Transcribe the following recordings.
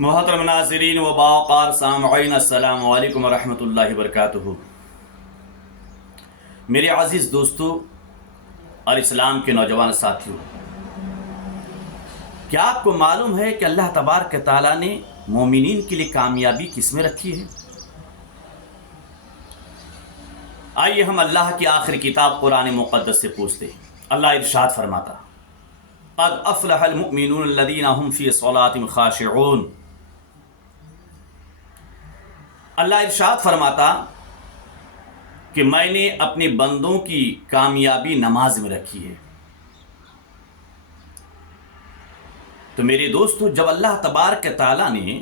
محترم ناظرین و باوقار سامعین، السلام علیکم ورحمۃ اللہ وبرکاتہ۔ میرے عزیز دوستو اور اسلام کے نوجوان ساتھیوں، کیا آپ کو معلوم ہے کہ اللہ تبارک تعالیٰ نے مومنین کے لیے کامیابی کس میں رکھی ہے؟ آئیے ہم اللہ کی آخری کتاب قرآن مقدس سے پوچھتے ہیں۔ اللہ ارشاد فرماتا، قد افلح المؤمنون الذین هم فی صلاتهم خاشعون۔ اللہ ارشاد فرماتا کہ میں نے اپنے بندوں کی کامیابی نماز میں رکھی ہے۔ تو میرے دوستو، جب اللہ تبارک تعالیٰ نے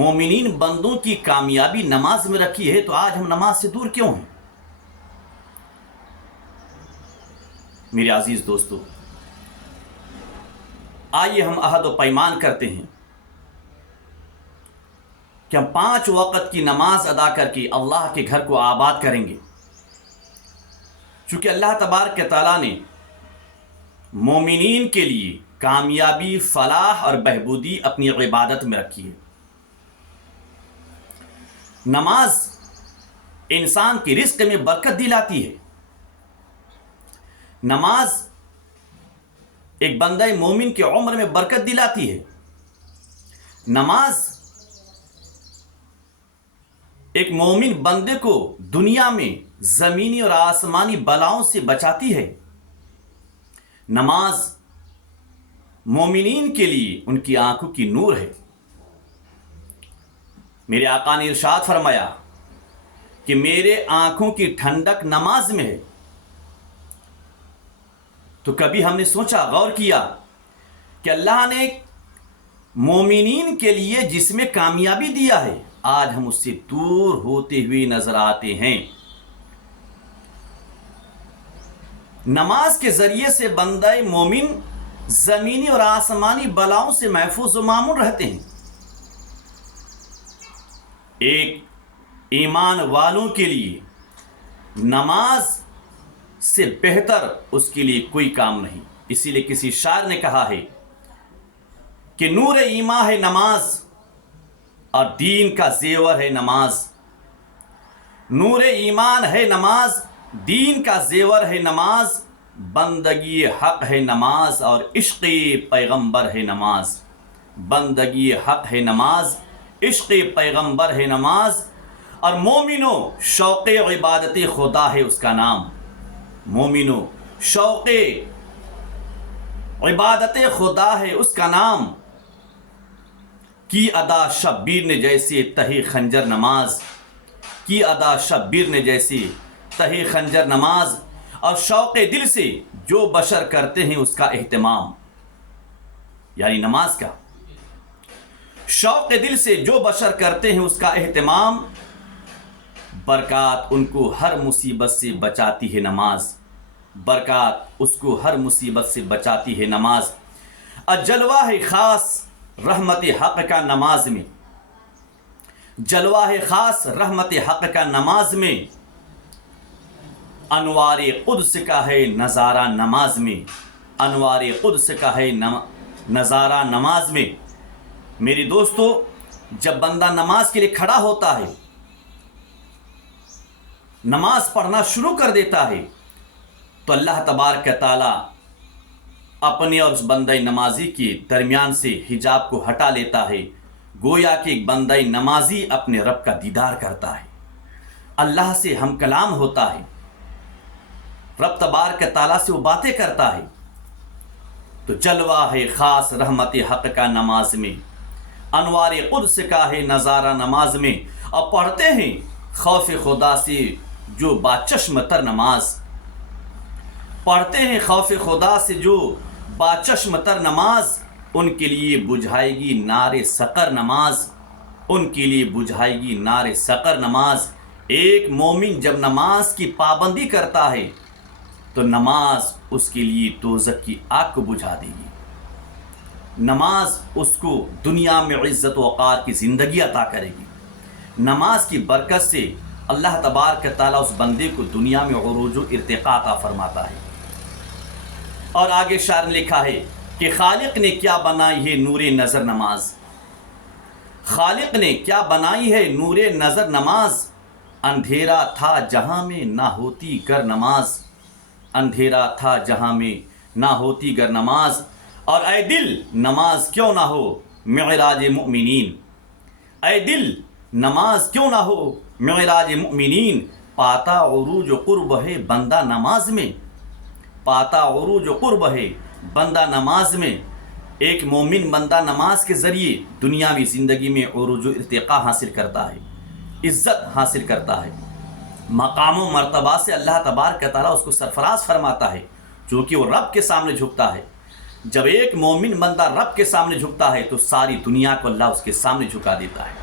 مومنین بندوں کی کامیابی نماز میں رکھی ہے تو آج ہم نماز سے دور کیوں ہیں؟ میرے عزیز دوستو، آئیے ہم عہد و پیمان کرتے ہیں کہ ہم 5 وقت کی نماز ادا کر کے اللہ کے گھر کو آباد کریں گے، چونکہ اللہ تبارک تعالیٰ نے مومنین کے لیے کامیابی، فلاح اور بہبودی اپنی عبادت میں رکھی ہے۔ نماز انسان کی رزق میں برکت دلاتی ہے۔ نماز ایک بندہ مومن کے عمر میں برکت دلاتی ہے۔ نماز ایک مومن بندے کو دنیا میں زمینی اور آسمانی بلاؤں سے بچاتی ہے۔ نماز مومنین کے لیے ان کی آنکھوں کی نور ہے۔ میرے آقا نے ارشاد فرمایا کہ میرے آنکھوں کی ٹھنڈک نماز میں ہے۔ تو کبھی ہم نے سوچا، غور کیا کہ اللہ نے مومنین کے لیے جس میں کامیابی دیا ہے، آج ہم اس سے دور ہوتے ہوئے نظر آتے ہیں۔ نماز کے ذریعے سے بندہ مومن زمینی اور آسمانی بلاؤں سے محفوظ و مامون رہتے ہیں۔ ایک ایمان والوں کے لیے نماز سے بہتر اس کے لیے کوئی کام نہیں۔ اسی لیے کسی شاعر نے کہا ہے کہ نور ایمان ہے نماز اور دین کا زیور ہے نماز۔ نور ایمان ہے نماز، دین کا زیور ہے نماز، بندگی حق ہے نماز اور عشق پیغمبر ہے نماز۔ بندگی حق ہے نماز، عشق پیغمبر ہے نماز، اور مومنو شوق عبادت خدا ہے اس کا نام۔ مومنو شوق عبادت خدا ہے اس کا نام۔ کی ادا شبیر نے جیسے تہی خنجر نماز، کی ادا شبیر نے جیسے تہی خنجر نماز، اور شوق دل سے جو بشر کرتے ہیں اس کا اہتمام، یعنی نماز کا شوق دل سے جو بشر کرتے ہیں اس کا اہتمام، برکات ان کو ہر مصیبت سے بچاتی ہے نماز۔ برکات اس کو ہر مصیبت سے بچاتی ہے نماز۔ جلوہ ہے خاص رحمت حق کا نماز میں، جلوہ ہے خاص رحمت حق کا نماز میں، انوار قدس کا ہے نظارہ نماز میں، انوار قدس کا ہے نظارہ نماز میں۔ میرے دوستو، جب بندہ نماز کے لیے کھڑا ہوتا ہے، نماز پڑھنا شروع کر دیتا ہے، تو اللہ تبارک تعالیٰ اپنے اور اس بندہ نمازی کے درمیان سے حجاب کو ہٹا لیتا ہے، گویا کہ ایک بندہ نمازی اپنے رب کا دیدار کرتا ہے، اللہ سے ہم کلام ہوتا ہے، رب تبارک تعالیٰ سے وہ باتیں کرتا ہے۔ تو جلوہ ہے خاص رحمت حق کا نماز میں، انوار قدس کا ہے نظارہ نماز میں، اور پڑھتے ہیں خوف خدا سے جو باچشم تر نماز، پڑھتے ہیں خوف خدا سے جو باچشم تر نماز، ان کے لیے بجھائے گی نار سقر نماز، ان کے لیے بجھائے گی نار سقر نماز۔ ایک مومن جب نماز کی پابندی کرتا ہے تو نماز اس کے لیے دوزخ کی آگ کو بجھا دے گی۔ نماز اس کو دنیا میں عزت و وقار کی زندگی عطا کرے گی۔ نماز کی برکت سے اللہ تبارک تعالیٰ اس بندے کو دنیا میں عروج و ارتقاء عطا فرماتا ہے۔ اور آگے شاعر نے لکھا ہے کہ خالق نے کیا بنائی ہے نور نظر نماز، خالق نے کیا بنائی ہے نور نظر نماز، اندھیرا تھا جہاں میں نہ ہوتی گر نماز، اندھیرا تھا جہاں میں نہ ہوتی گر نماز۔ اور اے دل نماز کیوں نہ ہو معراج مؤمنین، اے دل نماز کیوں نہ ہو معراج مؤمنین، پاتا عروج و قرب ہے بندہ نماز میں، پاتا عروج و قرب ہے بندہ نماز میں۔ ایک مومن بندہ نماز کے ذریعے دنیاوی زندگی میں عروج و ارتقاء حاصل کرتا ہے، عزت حاصل کرتا ہے، مقام و مرتبہ سے اللہ تبارک تعالیٰ اس کو سرفراز فرماتا ہے، چونکہ وہ رب کے سامنے جھکتا ہے۔ جب ایک مومن بندہ رب کے سامنے جھکتا ہے تو ساری دنیا کو اللہ اس کے سامنے جھکا دیتا ہے،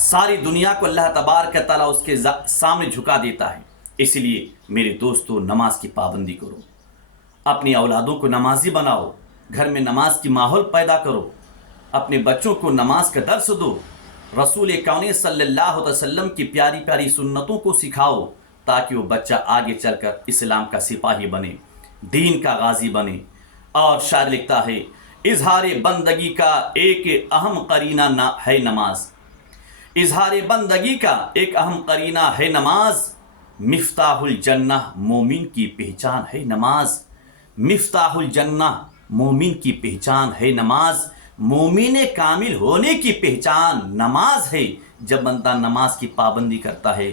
ساری دنیا کو اللہ تبارک تعالیٰ اس کے سامنے جھکا دیتا ہے۔ اس لیے میرے دوستو نماز کی پابندی کرو، اپنی اولادوں کو نمازی بناؤ، گھر میں نماز کی ماحول پیدا کرو، اپنے بچوں کو نماز کا درس دو، رسول کون صلی اللہ علیہ وسلم کی پیاری پیاری سنتوں کو سکھاؤ، تاکہ وہ بچہ آگے چل کر اسلام کا سپاہی بنے، دین کا غازی بنے۔ اور شاعر لکھتا ہے اظہار بندگی کا ایک اہم قرینہ ہے نماز، اظہار بندگی کا ایک اہم قرینہ ہے نماز، مفتاح الجنہ مومن کی پہچان ہے نماز، مفتاح الجنہ مومن کی پہچان ہے نماز، مومن کامل ہونے کی پہچان نماز ہے۔ جب بندہ نماز کی پابندی کرتا ہے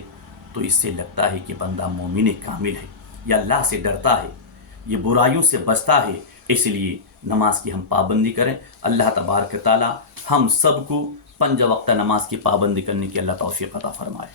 تو اس سے لگتا ہے کہ بندہ مومن کامل ہے، یہ اللہ سے ڈرتا ہے، یہ برائیوں سے بچتا ہے۔ اس لیے نماز کی ہم پابندی کریں۔ اللہ تبارک تعالی ہم سب کو 5 وقت نماز کی پابندی کرنے کی اللہ توفیق عطا فرمائے۔